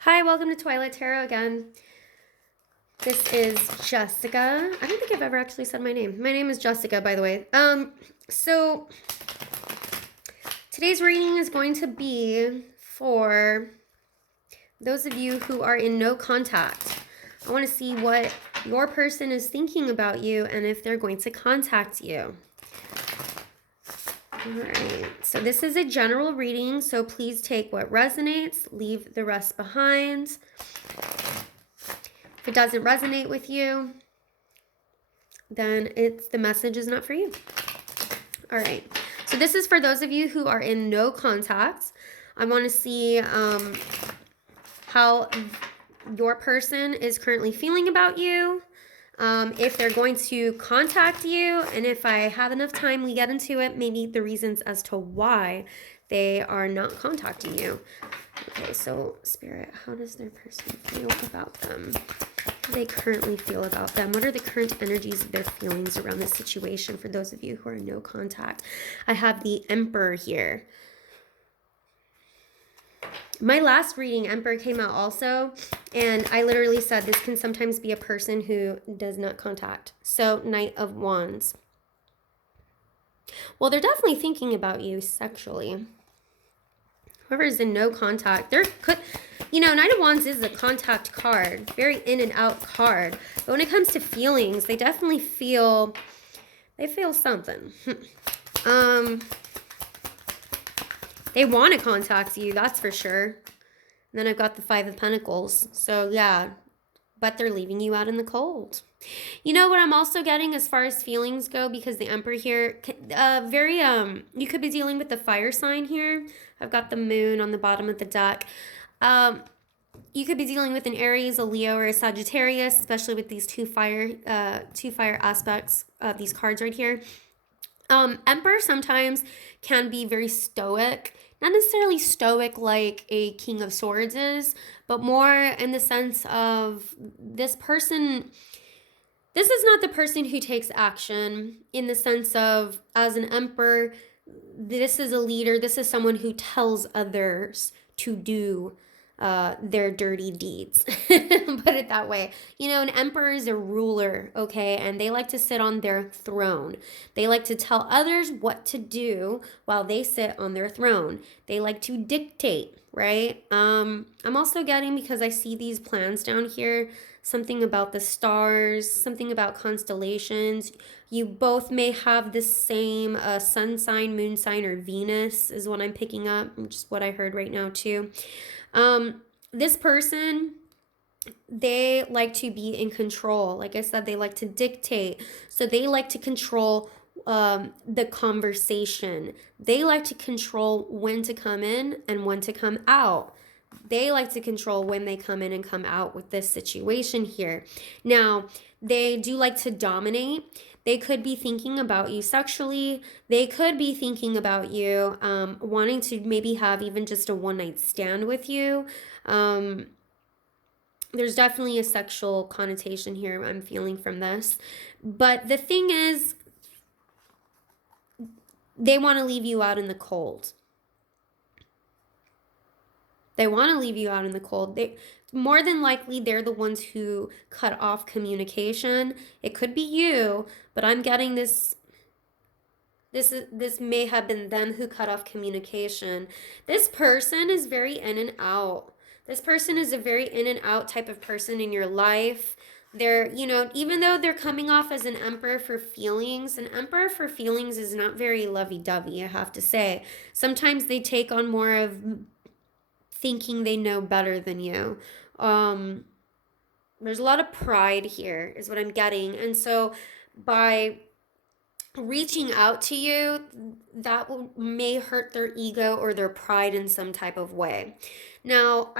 Hi, welcome to Twilight Tarot again. This is Jessica. I don't think I've ever actually said my name. My name is Jessica, by the way. So today's reading is going to be for those of you who are in no contact. I want to see what your person is thinking about you and if they're going to contact you. All right, so this is a general reading, so please take what resonates, leave the rest behind. If it doesn't resonate with you, then the message is not for you. All right, so this is for those of you who are in no contact. I want to see how your person is currently feeling about you, if they're going to contact you, and if I have enough time, we get into it, maybe the reasons as to why they are not contacting you. Okay, so Spirit, how does their person feel about them? How do they currently feel about them? What are the current energies of their feelings around this situation for those of you who are in no contact? I have the Emperor here. My last reading, Emperor, came out also, and I literally said this can sometimes be a person who does not contact. So, Knight of Wands. Well, they're definitely thinking about you sexually. Whoever is in no contact, Knight of Wands is a contact card, very in and out card. But when it comes to feelings, they definitely feel something. They want to contact you, that's for sure. And then I've got the Five of Pentacles. So yeah, but they're leaving you out in the cold. You know what I'm also getting as far as feelings go, because the Emperor here, you could be dealing with the fire sign here. I've got the moon on the bottom of the deck. You could be dealing with an Aries, a Leo, or a Sagittarius, especially with these two fire aspects of these cards right here. Emperor sometimes can be very stoic, not necessarily stoic like a King of Swords is, but more in the sense of this is not the person who takes action, in the sense of, as an Emperor, this is a leader, this is someone who tells others to do their dirty deeds. Put it that way. An emperor is a ruler, okay? And they like to sit on their throne. They like to tell others what to do while they sit on their throne. They like to dictate, right? I'm also getting, because I see these plans down here, something about the stars, something about constellations. You both may have the same sun sign, moon sign, or Venus is what I'm picking up, which is what I heard right now too. This person, they like to be in control. Like I said, they like to dictate. So they like to control the conversation. They like to control when to come in and when to come out. They like to control when they come in and come out with this situation here. Now, they do like to dominate. They could be thinking about you sexually. They could be thinking about you wanting to maybe have even just a one-night stand with you. There's definitely a sexual connotation here I'm feeling from this. But the thing is, they want to leave you out in the cold. They want to leave you out in the cold. More than likely, they're the ones who cut off communication. It could be you, but I'm getting this may have been them who cut off communication. This person is very in and out. This person is a very in and out type of person in your life. They're, even though they're coming off as an emperor for feelings, an emperor for feelings is not very lovey-dovey, I have to say. Sometimes they take on more of thinking they know better than you. There's a lot of pride here is what I'm getting. And so by reaching out to you, that may hurt their ego or their pride in some type of way. Now,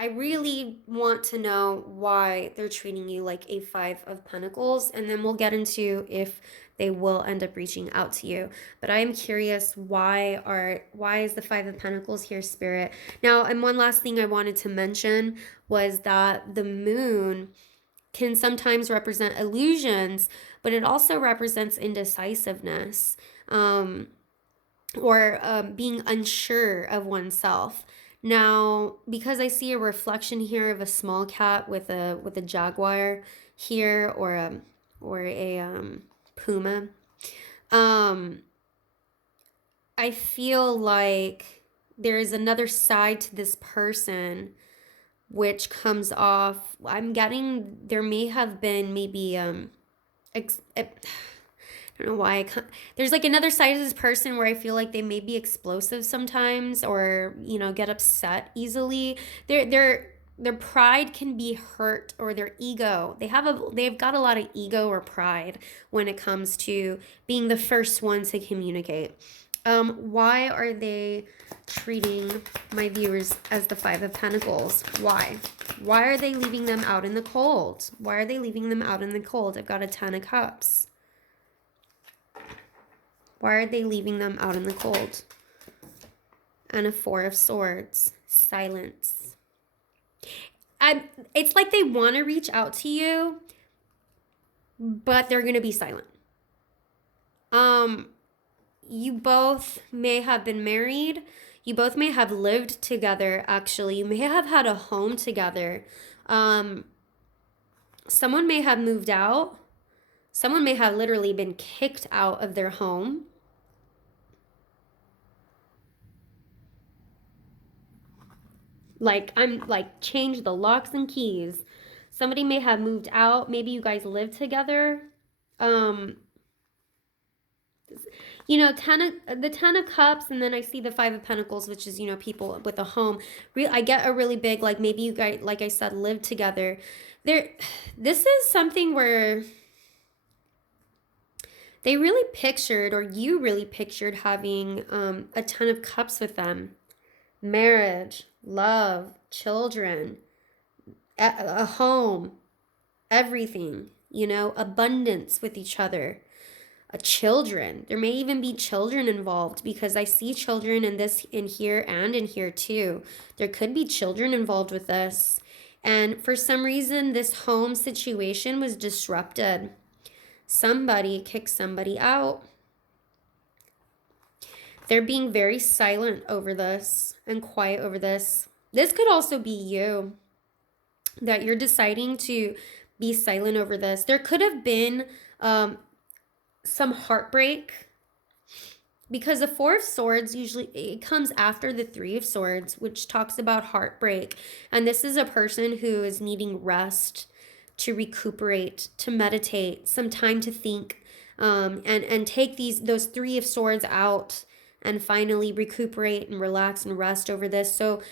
I really want to know why they're treating you like a Five of Pentacles, and then we'll get into if they will end up reaching out to you. But I am curious, why is the Five of Pentacles here, Spirit? Now, and one last thing I wanted to mention was that the moon can sometimes represent illusions, but it also represents indecisiveness, or being unsure of oneself. Now, because I see a reflection here of a small cat with a jaguar here, or a puma, I feel like there is another side to this person which comes off. I'm getting there may have been maybe I don't know why there's like another side of this person where I feel like they may be explosive sometimes, or get upset easily. Their pride can be hurt, or their ego. They've got a lot of ego or pride when it comes to being the first one to communicate. Why are they treating my viewers as the Five of Pentacles? Why? Why are they leaving them out in the cold? Why are they leaving them out in the cold? I've got a Ten of Cups. Why are they leaving them out in the cold? And a Four of Swords. Silence. It's like they want to reach out to you, but they're going to be silent. You both may have been married. You both may have lived together, actually. You may have had a home together. Someone may have moved out. Someone may have literally been kicked out of their home. Change the locks and keys. Somebody may have moved out. Maybe you guys live together. The Ten of Cups, and then I see the Five of Pentacles, which is, people with a home. I get a really big, like, maybe you guys, like I said, live together. This is something where they really pictured, or you really pictured having a Ten of Cups with them. Marriage, love, children, a home, everything, abundance with each other. Children. There may even be children involved, because I see children in here and in here too. There could be children involved with this. And for some reason, this home situation was disrupted. Somebody kicked somebody out. They're being very silent over this and quiet over this. This could also be you, that you're deciding to be silent over this. There could have been some heartbreak, because the Four of Swords usually it comes after the Three of Swords, which talks about heartbreak. And this is a person who is needing rest, to recuperate, to meditate, some time to think, and take those Three of Swords out and finally recuperate and relax and rest over this. So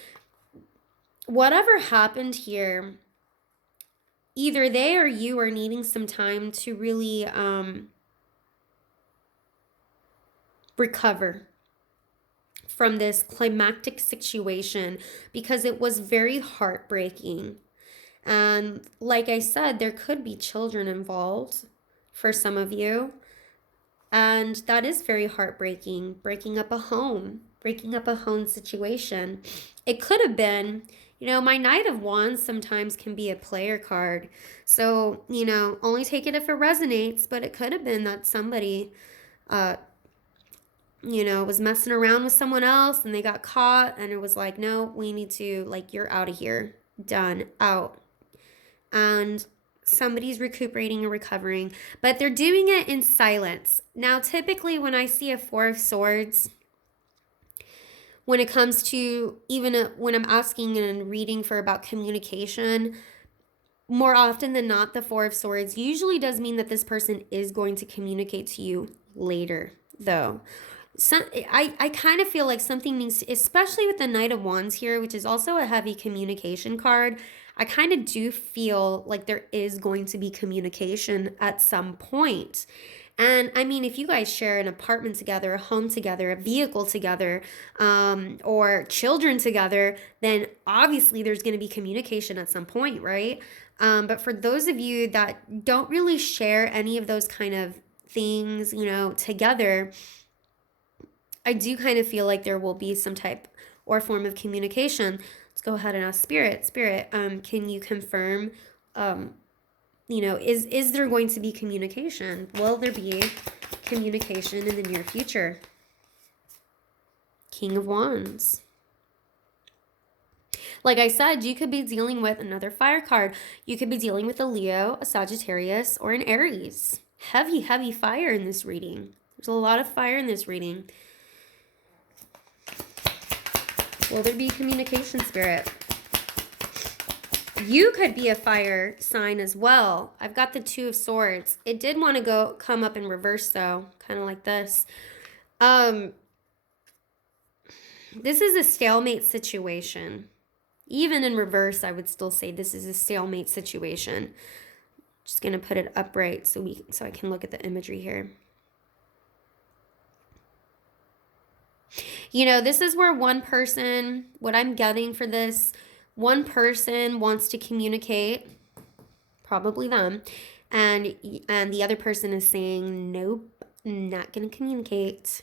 whatever happened here, either they or you are needing some time to really recover from this climactic situation, because it was very heartbreaking. And like I said, there could be children involved for some of you. And that is very heartbreaking, breaking up a home situation. It could have been, my Knight of Wands sometimes can be a player card. So, only take it if it resonates, but it could have been that somebody, was messing around with someone else and they got caught, and it was like, no, we need to, like, you're out of here, done, out. And somebody's recuperating and recovering, but they're doing it in silence. Now, typically when I see a Four of Swords, when it comes to when I'm asking and reading for about communication, more often than not, the Four of Swords usually does mean that this person is going to communicate to you later, though. I kind of feel like something needs to, especially with the Knight of Wands here, which is also a heavy communication card. I kind of do feel like there is going to be communication at some point. And I mean, if you guys share an apartment together, a home together, a vehicle together, or children together, then obviously there's going to be communication at some point, right? But for those of you that don't really share any of those kind of things, together, I do kind of feel like there will be some type or form of communication. Let's go ahead and ask Spirit. Spirit, can you confirm, is there going to be communication? Will there be communication in the near future? King of Wands. Like I said, you could be dealing with another fire card. You could be dealing with a Leo, a Sagittarius, or an Aries. Heavy, heavy fire in this reading. There's a lot of fire in this reading. Will there be communication, Spirit? You could be a fire sign as well. I've got the Two of Swords. It did want to come up in reverse though, kind of like this. This is a stalemate situation. Even in reverse, I would still say this is a stalemate situation. Just gonna put it upright so I can look at the imagery here. You know, this is where one person, what I'm getting for this, one person wants to communicate, probably them, and the other person is saying, nope, not going to communicate.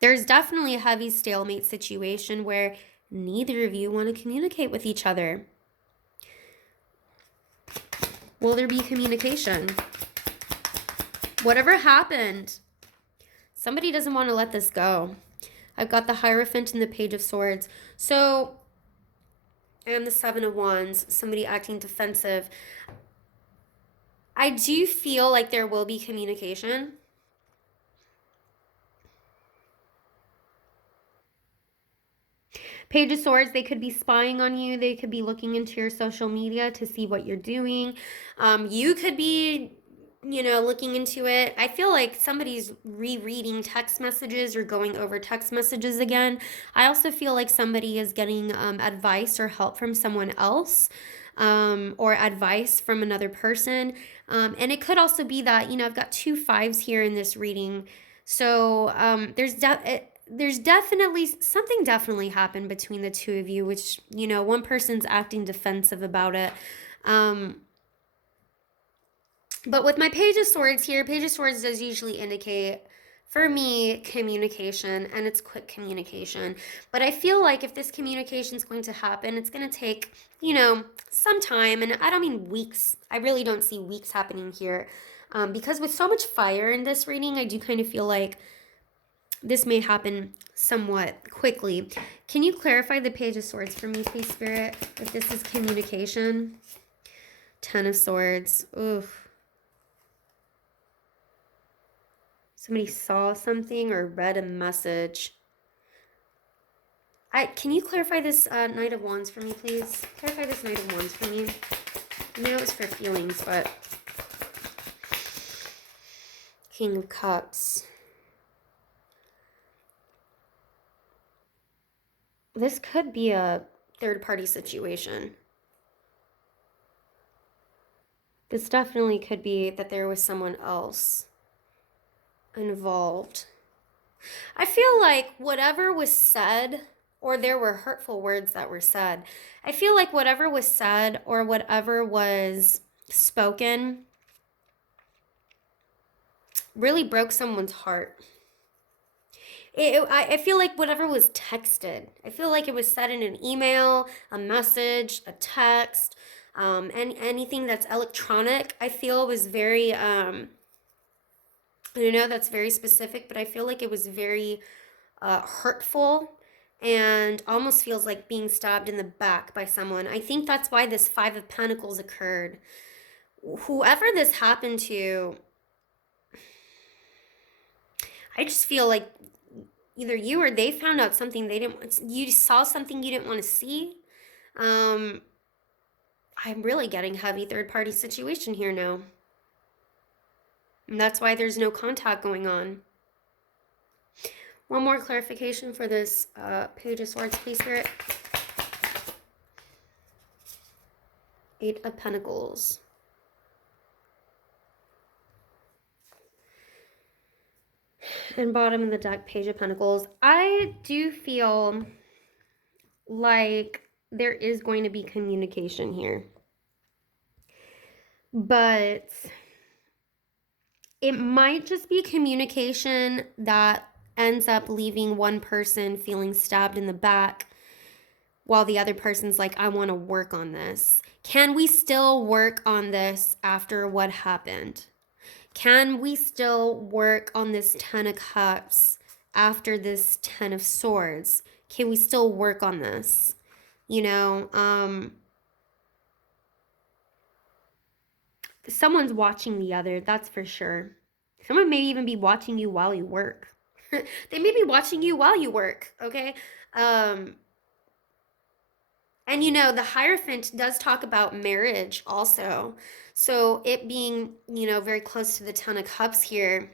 There's definitely a heavy stalemate situation where neither of you want to communicate with each other. Will there be communication? Whatever happened, somebody doesn't want to let this go. I've got the Hierophant and the Page of Swords. So, and the Seven of Wands, somebody acting defensive. I do feel like there will be communication. Page of Swords, they could be spying on you. They could be looking into your social media to see what you're doing. You could be, you know, looking into it. I feel like somebody's rereading text messages or going over text messages again. I also feel like somebody is getting advice or help from someone else, or advice from another person. And it could also be that, you know, I've got 2 5s here in this reading. So there's definitely something definitely happened between the two of you, which, you know, one person's acting defensive about it. But with my Page of Swords here, Page of Swords does usually indicate, for me, communication, and it's quick communication. But I feel like if this communication is going to happen, it's going to take, you know, some time. And I don't mean weeks. I really don't see weeks happening here. Because with so much fire in this reading, I do kind of feel like this may happen somewhat quickly. Can you clarify the Page of Swords for me, please, Spirit? If this is communication. 10 of Swords. Oof. Somebody saw something or read a message. Can you clarify this Knight of Wands for me, please? Clarify this Knight of Wands for me. I know it's for feelings, but... King of Cups. This could be a third-party situation. This definitely could be that there was someone else involved. I feel like whatever was said, or there were hurtful words that were said, I feel like whatever was said or whatever was spoken really broke someone's heart. I feel like whatever was texted, I feel like it was said in an email, a message, a text, and anything that's electronic, I feel was very, I know that's very specific, but I feel like it was very hurtful and almost feels like being stabbed in the back by someone. I think that's why this 5 of Pentacles occurred. Whoever this happened to, I just feel like either you or they found out something they didn't want. You saw something you didn't want to see. I'm really getting heavy third-party situation here now. And that's why there's no contact going on. One more clarification for this Page of Swords, please, Spirit. 8 of Pentacles. And bottom of the deck, Page of Pentacles. I do feel like there is going to be communication here. But it might just be communication that ends up leaving one person feeling stabbed in the back while the other person's like, I want to work on this. Can we still work on this after what happened? Can we still work on this 10 of Cups after this 10 of Swords? Can we still work on this? You know, someone's watching the other, that's for sure. Someone may even be watching you while you work. They may be watching you while you work, okay? And you know, the Hierophant does talk about marriage also. So it being, you know, very close to the Ten of Cups here.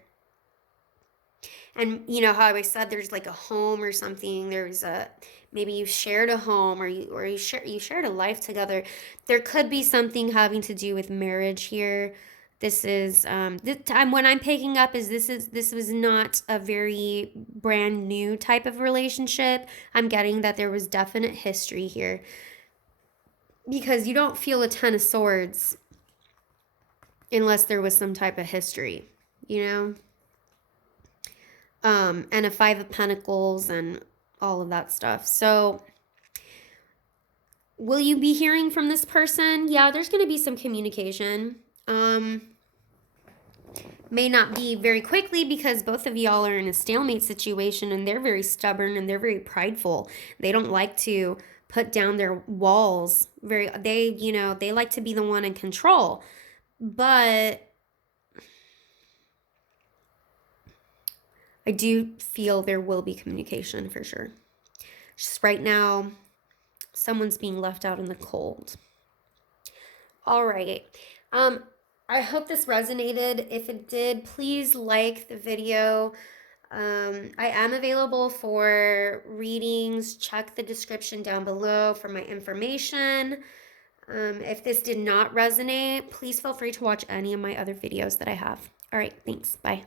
And you know how I said there's like a home or something. There's a maybe you shared a home or you shared a life together. There could be something having to do with marriage here. This is this time when I'm picking up is this was not a very brand new type of relationship. I'm getting that there was definite history here. Because you don't feel a Ten of Swords unless there was some type of history, you know? And a Five of Pentacles and all of that stuff. So, will you be hearing from this person? Yeah, there's going to be some communication. May not be very quickly because both of y'all are in a stalemate situation and they're very stubborn and they're very prideful. They don't like to put down their walls. They like to be the one in control. But I do feel there will be communication for sure. Just right now, someone's being left out in the cold. All right. I hope this resonated. If it did, please like the video. I am available for readings. Check the description down below for my information. If this did not resonate, please feel free to watch any of my other videos that I have. All right, thanks. Bye.